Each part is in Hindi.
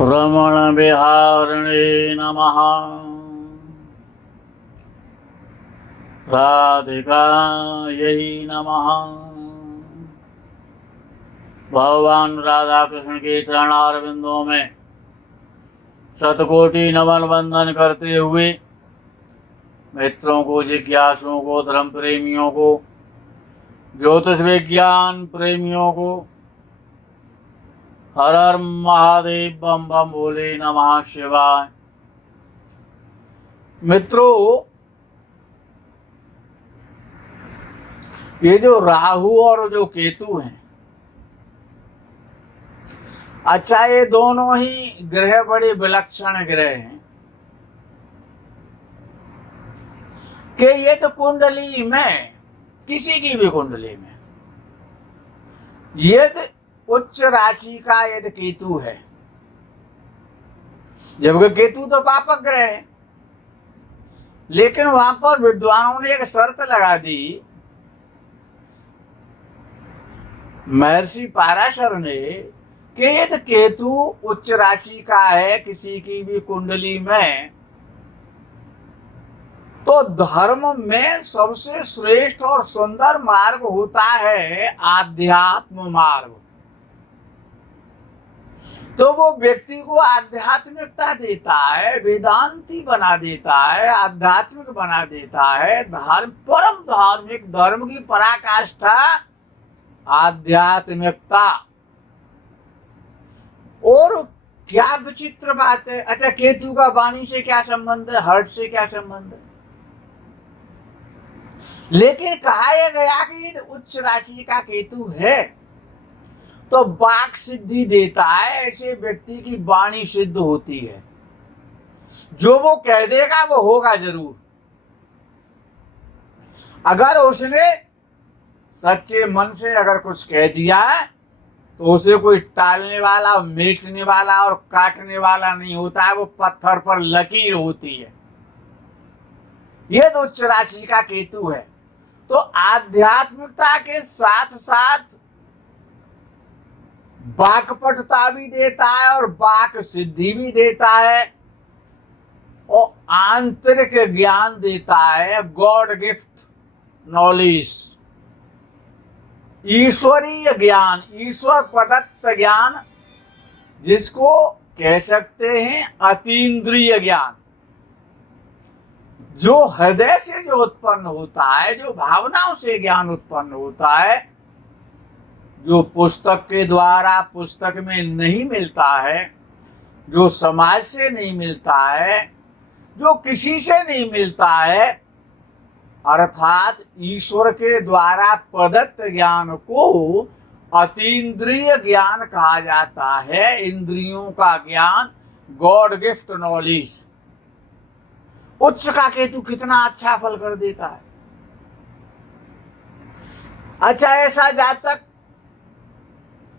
रमण विहारिणे नमः। राधिकायै नमः। भगवान राधा कृष्ण के चरणारविंदों में शतकोटि नमन वंदन करते हुए मित्रों को, जिज्ञासुओं को, धर्म प्रेमियों को, ज्योतिष विज्ञान प्रेमियों को हर हर महादेव बम बम बोले नमः शिवाय। मित्रों, ये जो राहु और जो केतु हैं, अच्छा, ये दोनों ही ग्रह बड़े विलक्षण ग्रह हैं कि ये तो कुंडली में, किसी की भी कुंडली में यदि उच्च राशि का यदि केतु है, जबकि केतु तो पापक ग्रह है, लेकिन वहां पर विद्वानों ने एक शर्त लगा दी, महर्षि पाराशर ने, कि यदि केतु उच्च राशि का है किसी की भी कुंडली में, तो धर्म में सबसे श्रेष्ठ और सुंदर मार्ग होता है आध्यात्म मार्ग। तो वो व्यक्ति को आध्यात्मिकता देता है, वेदांती बना देता है, आध्यात्मिक बना देता है। धर्म, परम धार्मिक, धर्म की पराकाष्ठा आध्यात्मिकता। और क्या विचित्र बात है। अच्छा, केतु का वाणी से क्या संबंध है, हर्ट से क्या संबंध है? लेकिन कहा यह गया कि उच्च राशि का केतु है तो वाक सिद्धि देता है। ऐसे व्यक्ति की वाणी सिद्ध होती है, जो वो कह देगा वो होगा जरूर। अगर उसने सच्चे मन से अगर कुछ कह दिया है तो उसे कोई टालने वाला, मेटने वाला और काटने वाला नहीं होता है, वो पत्थर पर लकीर होती है। यह तो उच्च राशि का केतु है। तो आध्यात्मिकता के साथ साथ वाक्पटुता भी देता है और वाक सिद्धि भी देता है और आंतरिक ज्ञान देता है, गॉड गिफ्ट नॉलेज, ईश्वरीय ज्ञान, ईश्वर प्रदत्त ज्ञान, जिसको कह सकते हैं अतीन्द्रिय ज्ञान, जो हृदय से जो उत्पन्न होता है, जो भावनाओं से ज्ञान उत्पन्न होता है, जो पुस्तक के द्वारा पुस्तक में नहीं मिलता है, जो समाज से नहीं मिलता है, जो किसी से नहीं मिलता है, अर्थात ईश्वर के द्वारा प्रदत्त ज्ञान को अतीन्द्रिय ज्ञान कहा जाता है। इंद्रियों का ज्ञान, गॉड गिफ्ट नॉलेज। उच्च का केतु कितना अच्छा फल कर देता है। अच्छा, ऐसा जातक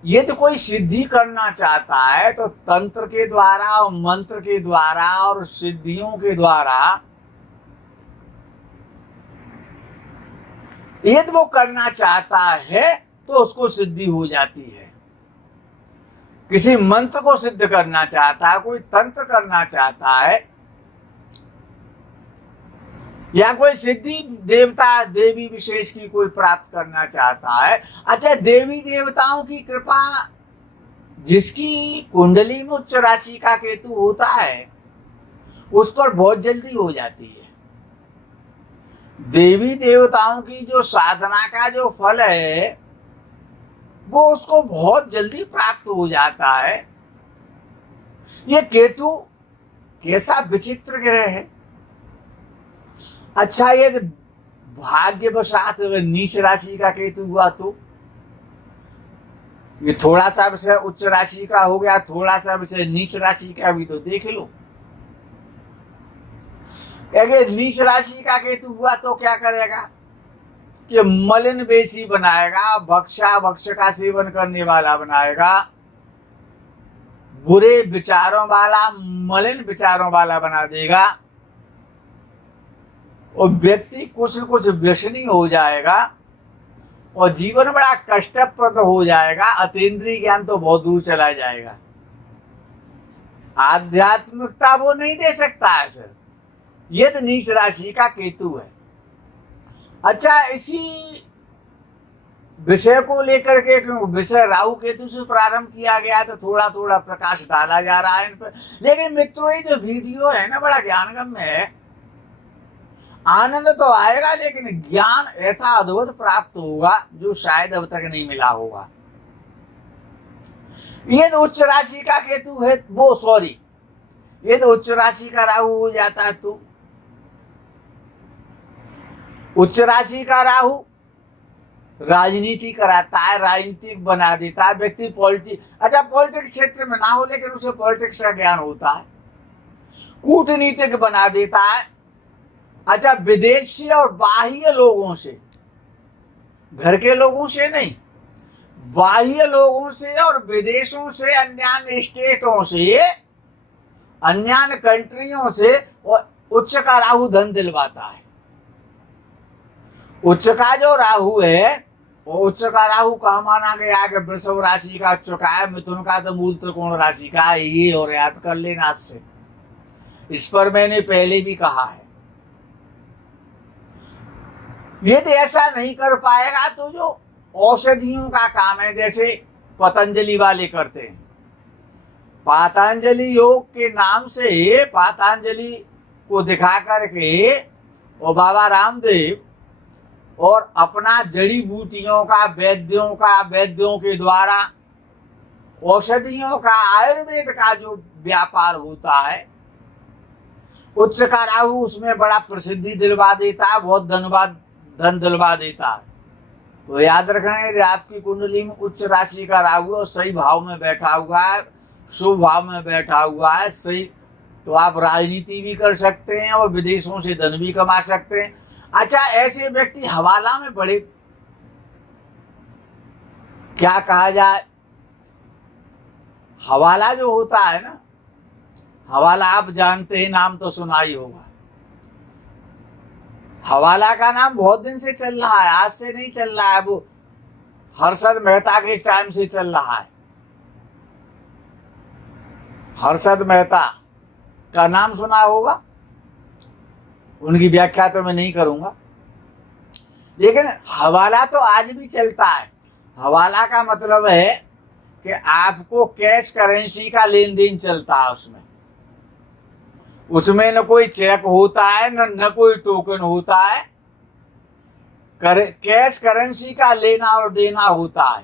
यदि कोई सिद्धि करना चाहता है तो तंत्र के द्वारा और मंत्र के द्वारा और सिद्धियों के द्वारा यदि वो करना चाहता है तो उसको सिद्धि हो जाती है। किसी मंत्र को सिद्ध करना चाहता है, कोई तंत्र करना चाहता है, या कोई सिद्धि देवता देवी विशेष की कोई प्राप्त करना चाहता है। अच्छा, देवी देवताओं की कृपा जिसकी कुंडली में उच्च राशि का केतु होता है उस पर बहुत जल्दी हो जाती है। देवी देवताओं की जो साधना का जो फल है वो उसको बहुत जल्दी प्राप्त हो जाता है। ये केतु कैसा विचित्र ग्रह है। अच्छा, ये भाग्यवशात नीच राशि का केतु हुआ तो ये थोड़ा सा विषय उच्च राशि का हो गया, थोड़ा सा विषय नीच राशि का भी तो देख लो। अगर नीच राशि का केतु हुआ तो क्या करेगा कि मलिन बेसी बनाएगा, भक्षा भक्ष का सेवन करने वाला बनाएगा, बुरे विचारों वाला, मलिन विचारों वाला बना देगा और व्यक्ति कुछ न कुछ व्यसनी हो जाएगा और जीवन बड़ा कष्टप्रद हो जाएगा। अतीन्द्रिय ज्ञान तो बहुत दूर चला जाएगा। आध्यात्मिकता वो नहीं दे सकता है। फिर ये तो नीच राशि का केतु है। अच्छा, इसी विषय को लेकर के, क्यों विषय राहु केतु से प्रारंभ किया गया है, तो थोड़ा थोड़ा प्रकाश डाला जा रहा है इन पर। लेकिन मित्रों, ये जो वीडियो है ना, बड़ा ज्ञानगम्य है। आनंद तो आएगा, लेकिन ज्ञान ऐसा अद्भुत प्राप्त होगा जो शायद अब तक नहीं मिला होगा। ये तो उच्च राशि का केतु है, वो सॉरी, ये तो उच्च राशि का राहु हो जाता है। तो उच्च राशि का राहु राजनीति कराता है, राजनीतिक बना देता है व्यक्ति। पॉलिटिक्स, अच्छा पॉलिटिक्स क्षेत्र में ना हो, लेकिन उसे पॉलिटिक्स का ज्ञान होता है। कूटनीतिक बना देता है। अच्छा, विदेशी और बाह्य लोगों से, घर के लोगों से नहीं, बाह्य लोगों से और विदेशों से, अन्य स्टेटों से, अन्य कंट्रियों से उच्च का राहु धन दिलवाता है। उच्च का जो राहु है, वो उच्च का राहु कहाँ माना गया कि वृषभ राशि का उच्च का है, मिथुन का तो मूल त्रिकोण राशि का है। ये और याद कर लेना आज से, इस पर मैंने पहले भी कहा है। यदि ऐसा नहीं कर पाएगा तो जो औषधियों का काम है, जैसे पतंजलि वाले करते हैं, पतंजलि योग के नाम से पतंजलि को दिखा करके और बाबा रामदेव और अपना जड़ी बूटियों का, वैद्यों के द्वारा औषधियों का, आयुर्वेद का जो व्यापार होता है, उच्च का राहु उसमें बड़ा प्रसिद्धि दिलवा देता है, बहुत धन दिलवा देता है। तो याद रखना, यदि आपकी कुंडली में उच्च राशि का राहु और सही भाव में बैठा हुआ है, शुभ भाव में बैठा हुआ है सही, तो आप राजनीति भी कर सकते हैं और विदेशों से धन भी कमा सकते हैं। अच्छा, ऐसे व्यक्ति हवाला में बड़े, क्या कहा जाए, हवाला जो होता है ना, हवाला आप जानते हैं, नाम तो सुना ही होगा। हवाला का नाम बहुत दिन से चल रहा है, आज से नहीं चल रहा है, वो हर्षद मेहता के टाइम से चल रहा है। हर्षद मेहता का नाम सुना होगा, उनकी व्याख्या तो मैं नहीं करूंगा, लेकिन हवाला तो आज भी चलता है। हवाला का मतलब है कि आपको कैश करेंसी का लेन देन चलता है, उसमें न कोई चेक होता है, न कोई टोकन होता है, कैश करेंसी का लेना और देना होता है।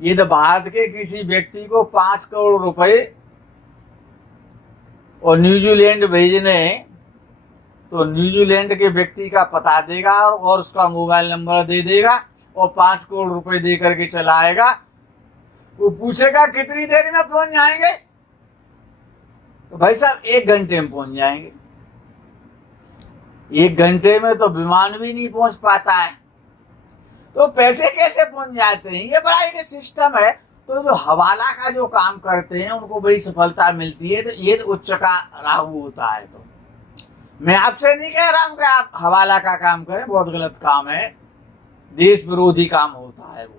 ये तो भारत के किसी व्यक्ति को 5 करोड़ रुपए और न्यूजीलैंड भेजने, तो न्यूजीलैंड के व्यक्ति का पता देगा और उसका मोबाइल नंबर दे देगा और 5 करोड़ रुपए दे करके चला आएगा। वो पूछेगा कितनी देर में पहुंच जाएंगे, तो भाई साहब 1 घंटे में पहुंच जाएंगे। 1 घंटे में तो विमान भी नहीं पहुंच पाता है, तो पैसे कैसे पहुंच जाते हैं? ये बड़ा एक सिस्टम है। तो जो हवाला का जो काम करते हैं उनको बड़ी सफलता मिलती है। तो ये उच्च का राहु होता है। तो मैं आपसे नहीं कह रहा हूं कि आप हवाला का काम करें, बहुत गलत काम है, देश विरोधी काम होता है वो,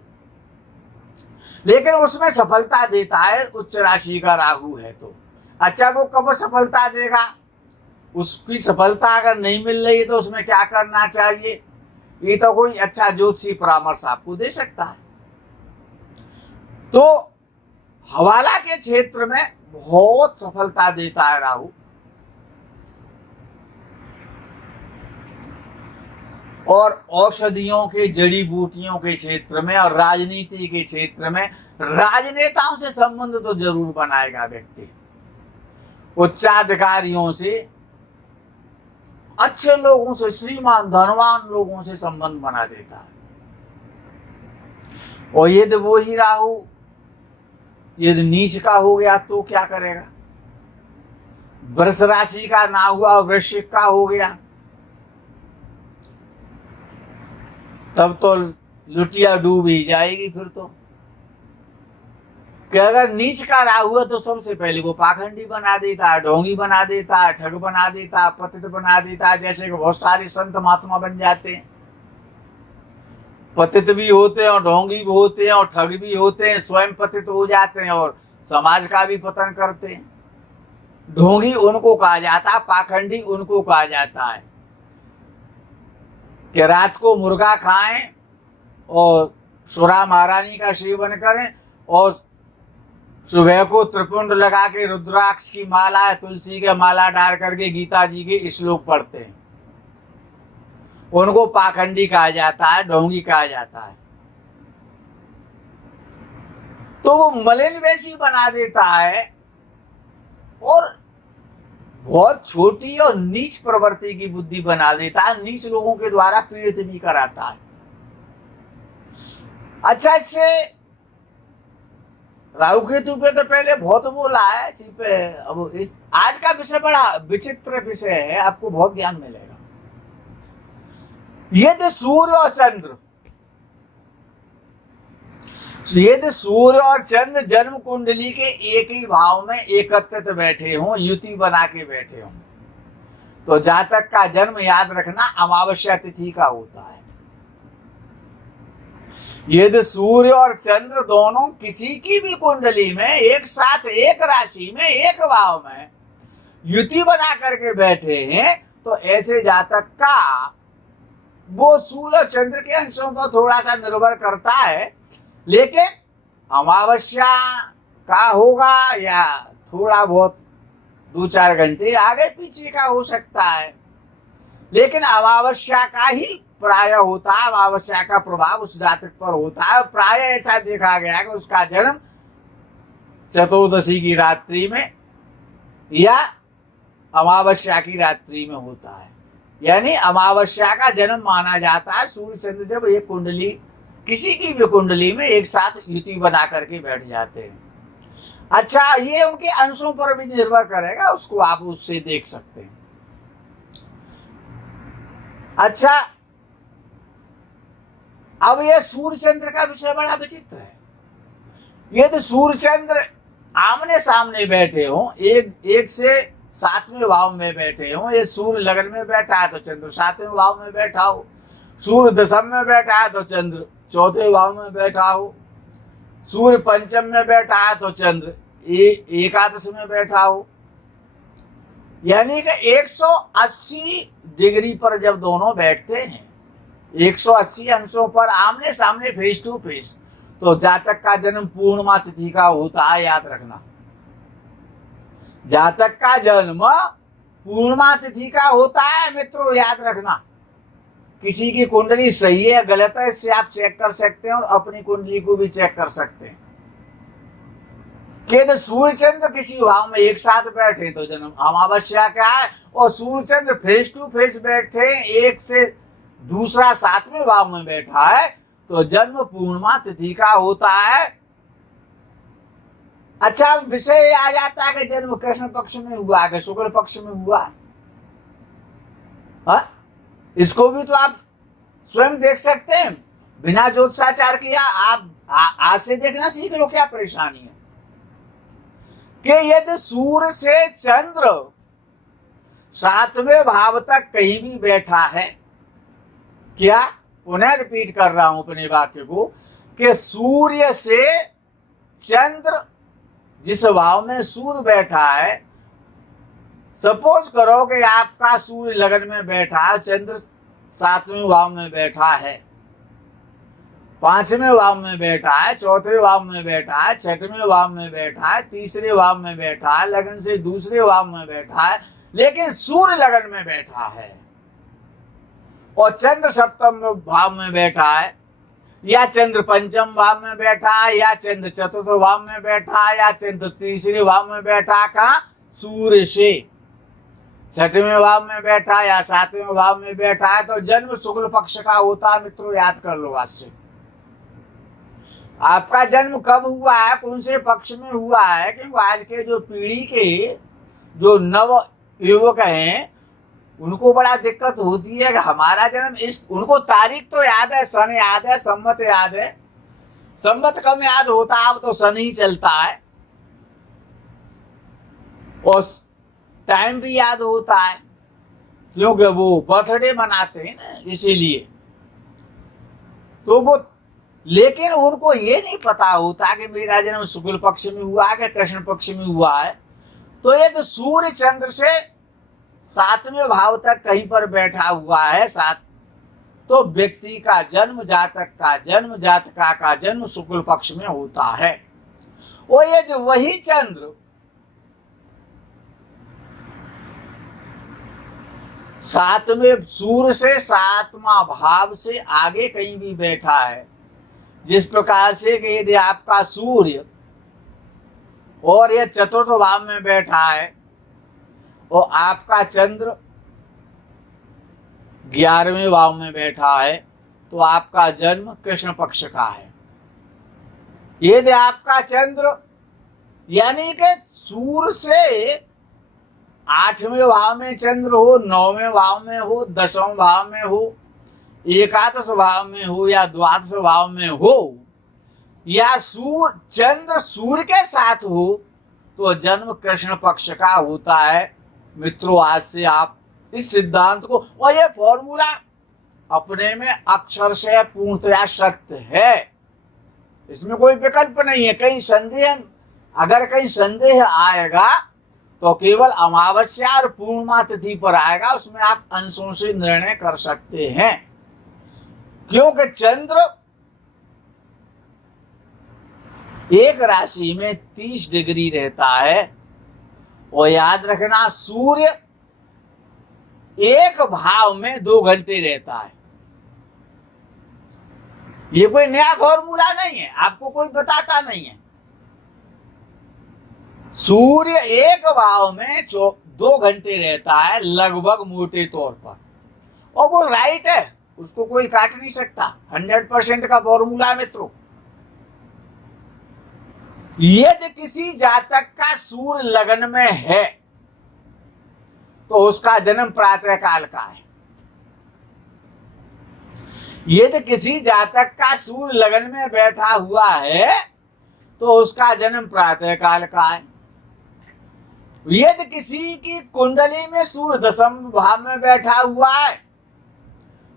लेकिन उसमें सफलता देता है उच्च राशि का राहु है। तो अच्छा, वो कब सफलता देगा? उसकी सफलता अगर नहीं मिल रही तो उसमें क्या करना चाहिए? ये तो कोई अच्छा ज्योतिषी परामर्श आपको दे सकता है। तो हवाला के क्षेत्र में बहुत सफलता देता है राहु, और औषधियों के, जड़ी बूटियों के क्षेत्र में और राजनीति के क्षेत्र में राजनेताओं से संबंध तो जरूर बनाएगा व्यक्ति। उच्चाधिकारियों से, अच्छे लोगों से, श्रीमान धनवान लोगों से संबंध बना देता है। और यदि वो ही राहु यदि नीच का हो गया तो क्या करेगा? वृष राशि का ना हुआ, वृश्चिक का हो गया, तब तो लुटिया डूब ही जाएगी। फिर तो कि अगर नीच का राहु है तो सबसे पहले वो पाखंडी बना देता है, ढोंगी बना देता है, ठग बना देता है, पतित बना देता है। जैसे कि बहुत सारे संत महात्मा बन जाते हैं, पतित भी होते हैं और ढोंगी भी होते हैं और ठग भी होते हैं, स्वयं पतित हो जाते हैं और समाज का भी पतन करते हैं। ढोंगी उनको कहा जाता है, पाखंडी उनको कहा जाता है कि रात को मुर्गा खाएं और सुरा महारानी का सेवन करें और सुबह को त्रिपुंड लगा के रुद्राक्ष की माला, तुलसी के माला डाल करके गीता जी के श्लोक पढ़ते हैं, उनको पाखंडी कहा जाता है, ढोंगी कहा जाता है। तो वो मलिन वैसी बना देता है और बहुत छोटी और नीच प्रवृत्ति की बुद्धि बना देता है, नीच लोगों के द्वारा पीड़ित भी कराता है। अच्छा, इससे राहु केतु पे तो पहले बहुत बोला है, इसी पे अब आज का विषय बड़ा विचित्र विषय है, आपको बहुत ज्ञान मिलेगा। यदि सूर्य और चंद्र, यदि सूर्य और चंद्र जन्म कुंडली के एक ही भाव में एकत्रित बैठे हों, युति बना के बैठे हों, तो जातक का जन्म याद रखना अमावस्या तिथि का होता है। यदि सूर्य और चंद्र दोनों किसी की भी कुंडली में एक साथ एक राशि में एक भाव में युति बना करके बैठे हैं, तो ऐसे जातक का वो सूर्य और चंद्र के अंशों पर थोड़ा सा निर्भर करता है, लेकिन अमावस्या का होगा या थोड़ा बहुत 2-4 घंटे आगे पीछे का हो सकता है, लेकिन अमावस्या का ही प्राय होता है, अमावस्या का प्रभाव उस जातक पर होता है। प्राय ऐसा देखा गया कि उसका जन्म चतुर्दशी की रात्रि में या अमावस्या की रात्रि में होता है, यानी अमावस्या का जन्म माना जाता है सूर्य चंद्र जब एक कुंडली, किसी की भी कुंडली में एक साथ युति बना करके बैठ जाते हैं। अच्छा, ये उनके अंशों पर भी निर्भर करेगा, उसको आप उससे देख सकते हैं। अच्छा, अब यह सूर्य चंद्र का विषय बड़ा विचित्र है। यदि सूर्य चंद्र आमने सामने बैठे हों, एक से 7वें भाव में बैठे हों, ये सूर्य लगन में बैठा है तो चंद्र 7वें भाव में बैठा हो, सूर्य दशम में बैठा है तो चंद्र 4वें भाव में बैठा हो, सूर्य पंचम में बैठा है तो चंद्र एकादश में बैठा हो, यानी कि 180 डिग्री पर जब दोनों बैठते हैं, 180 अंशों पर आमने सामने फेस टू फेस, तो जातक का जन्म पूर्णिमा तिथि का होता है, याद रखना। जातक का जन्म पूर्णिमा तिथि का होता है मित्रों, याद रखना। किसी की कुंडली सही है गलत है, इससे आप चेक कर सकते हैं और अपनी कुंडली को भी चेक कर सकते हैं कि सूर्य चंद्र किसी भाव में एक साथ बैठे तो जन्म अमावस्या का है, और Surya Chandra face to face बैठे एक से दूसरा 7वें भाव में बैठा है तो जन्म पूर्णिमा तिथि का होता है। अच्छा, विषय आ जाता है कि जन्म कृष्ण पक्ष में हुआ कि शुक्ल पक्ष में हुआ, इसको भी तो आप स्वयं देख सकते हैं, बिना ज्योतिषाचार किया आप आज से देखना सीख लो, क्या परेशानी है कि यदि सूर्य से चंद्र 7वें भाव तक कहीं भी बैठा है, क्या, पुनः रिपीट कर रहा हूं अपने वाक्य को, कि सूर्य से चंद्र जिस भाव में सूर्य बैठा है, सपोज करो कि आपका सूर्य लगन में बैठा है, चंद्र 7वें भाव में बैठा है, 5वें भाव में बैठा है, 4वें भाव में बैठा है, 6वें भाव में बैठा है, 3रे भाव में बैठा है, लगन से दूसरे भाव में बैठा है, लेकिन सूर्य लगन में बैठा है, और चंद्र 7वें भाव में बैठा है, या चंद्र 5वें भाव में बैठा है, या चंद्र 4वें भाव में बैठा है, या चंद्र 3रे भाव में बैठा, कहाँ, सूर्य से 6वें भाव में बैठा या 7वें भाव में बैठा है, तो जन्म शुक्ल पक्ष का होता है मित्रों, याद कर लो आज से। आपका जन्म कब हुआ है, कौन से पक्ष में हुआ है, क्योंकि आज के जो पीढ़ी के जो नव युवक हैं उनको बड़ा दिक्कत होती है कि हमारा जन्म इस, उनको तारीख तो याद है, सन याद है, संवत याद है, संवत कम याद होता है, अब तो सन ही चलता है, और टाइम भी याद होता है क्योंकि वो बर्थडे मनाते हैं ना, इसीलिए तो वो, लेकिन उनको ये नहीं पता होता कि मेरा जन्म शुक्ल पक्ष में हुआ है कि कृष्ण पक्ष में हुआ है, तो यदि सूर्य चंद्र से 7वें भाव तक कहीं पर बैठा हुआ है सात, तो व्यक्ति का जन्म, जातक का जन्म, जातका का जन्म शुक्ल पक्ष में होता है। और यदि वही चंद्र सातवें सूर्य से 7वां भाव से आगे कहीं भी बैठा है, जिस प्रकार से कि यदि आपका सूर्य और यह चतुर्थ भाव में बैठा है और आपका चंद्र 11वें भाव में बैठा है, तो आपका जन्म कृष्ण पक्ष का है। यदि आपका चंद्र यानी कि सूर्य से 8वें भाव में चंद्र हो, 9वें भाव में हो, 10वें भाव में हो, एकादश भाव में हो या द्वादश भाव में हो, या चंद्र सूर्य के साथ हो, तो जन्म कृष्ण पक्ष का होता है। मित्रों, आज से आप इस सिद्धांत को, और यह फॉर्मूला अपने में अक्षर से पूर्णतया सत्य है, इसमें कोई विकल्प नहीं है। अगर कहीं संदेह आएगा तो केवल अमावस्या और पूर्णिमा तिथि पर आएगा, उसमें आप अंशों से निर्णय कर सकते हैं। क्योंकि चंद्र एक राशि में 30 डिग्री रहता है, और याद रखना सूर्य एक भाव में 2 घंटे रहता है। ये कोई नया फॉर्मूला नहीं है, आपको कोई बताता नहीं है। सूर्य एक भाव में 2 घंटे रहता है लगभग, मोटे तौर पर, और वो राइट है, उसको कोई काट नहीं सकता। 100% का फॉर्मूला मित्रों। यदि किसी जातक का सूर्य लग्न में है तो उसका जन्म प्रातः काल का है। यदि किसी जातक का सूर्य लग्न में बैठा हुआ है तो उसका जन्म प्रातः काल का है। यदि किसी की कुंडली में सूर्य 10वें भाव में बैठा हुआ है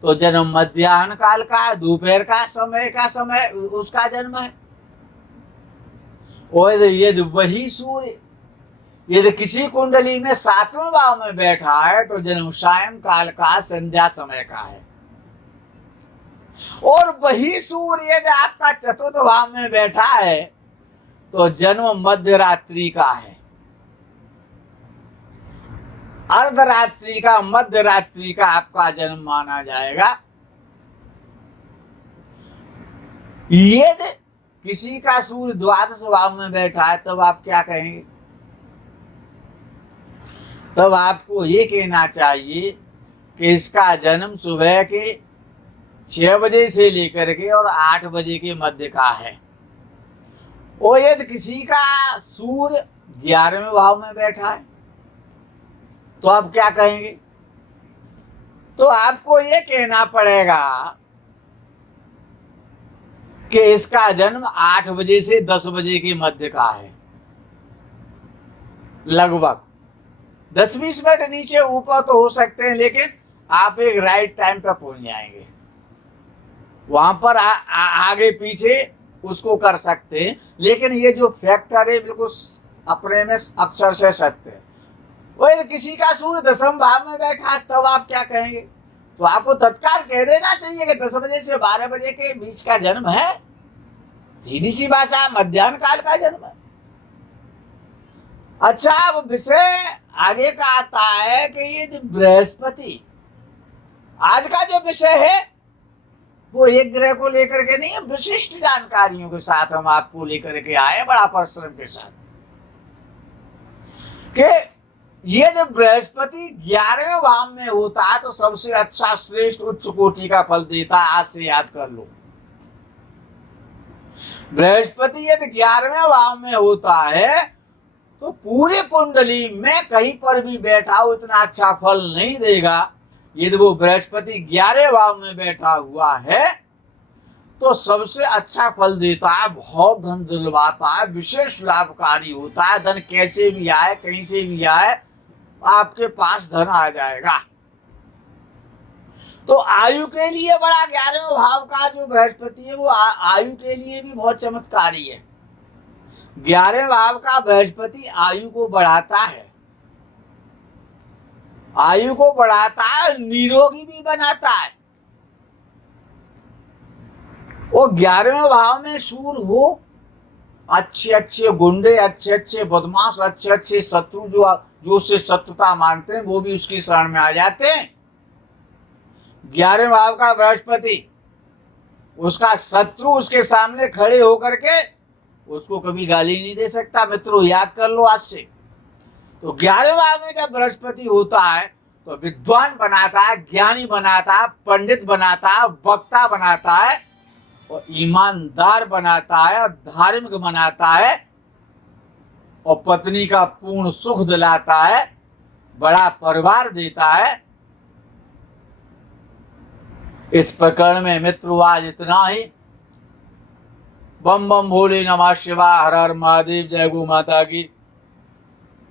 तो जन्म मध्याह्न काल का है, दोपहर का समय उसका जन्म है। और यदि वही सूर्य यदि किसी कुंडली में 7वें भाव में बैठा है तो जन्म सायं काल का, संध्या समय का है। और वही सूर्य यदि आपका चतुर्थ भाव में बैठा है तो जन्म मध्य रात्रि का है, अर्धरात्रि का, मध्य रात्रि का आपका जन्म माना जाएगा। यदि किसी का सूर्य द्वादश भाव में बैठा है तब आप क्या कहेंगे? तब आपको ये कहना चाहिए कि इसका जन्म सुबह के 6 बजे से लेकर के और 8 बजे के मध्य का है। और यदि किसी का सूर्य 11वें भाव में बैठा है तो आप क्या कहेंगे? तो आपको ये कहना पड़ेगा कि इसका जन्म 8 बजे से 10 बजे के मध्य का है, लगभग 10-20 मिनट नीचे ऊपर तो हो सकते हैं, लेकिन आप एक राइट टाइम पर पहुंच जाएंगे। वहां पर आगे पीछे उसको कर सकते हैं, लेकिन ये जो फैक्टर है बिल्कुल अपने में अक्षर से सत्य है। वो यदि किसी का सूर्य 10वें भाव में बैठा है तब आप क्या कहेंगे? तो आपको तत्काल कह देना चाहिए कि 10 बजे से 12 बजे के बीच का जन्म है। सीधी सी भाषा, मध्याह्न काल का जन्म है। अच्छा, अब विषय आगे का आता है कि ये बृहस्पति, आज का जो विषय है वो एक ग्रह को लेकर के नहीं है, विशिष्ट जानकारियों के साथ हम आपको लेकर के आए, बड़ा परिश्रम के साथ, कि यदि बृहस्पति 11वें भाव में होता है तो सबसे अच्छा, श्रेष्ठ, उच्च कोटि का फल देता है। आज से याद कर लो, बृहस्पति यदि 11वें भाव में होता है तो पूरी कुंडली में कहीं पर भी बैठा हो इतना अच्छा फल नहीं देगा। यदि वो बृहस्पति 11वें भाव में बैठा हुआ है तो सबसे अच्छा फल देता है, बहुत धन दिलवाता है, विशेष लाभकारी होता है। धन कैसे भी आए, कहीं से भी आए, आपके पास धन आ जाएगा। तो आयु के लिए बड़ा 11वें भाव का जो बृहस्पति है वो आयु के लिए भी बहुत चमत्कारी है। 11वें भाव का बृहस्पति आयु को बढ़ाता है, आयु को बढ़ाता है, निरोगी भी बनाता है। वो 11वें भाव में सूर्य हो, अच्छे अच्छे गुंडे, अच्छे अच्छे बदमाश, अच्छे अच्छे शत्रु जो उससे शत्रुता मानते हैं वो भी उसकी शरण में आ जाते हैं। 11वें भाव का बृहस्पति, उसका शत्रु उसके सामने खड़े होकर के उसको कभी गाली नहीं दे सकता। मित्रों याद कर लो आज से। तो 11वें भाव में जब बृहस्पति होता है तो विद्वान बनाता है, ज्ञानी बनाता है, पंडित बनाता है, वक्ता बनाता है और ईमानदार बनाता है और धार्मिक बनाता है और पत्नी का पूर्ण सुख दिलाता है, बड़ा परिवार देता है। इस प्रकरण में मित्रों आज इतना ही। बम बम भोले नमः शिवाय, हर हर महादेव, जय गौ माता की।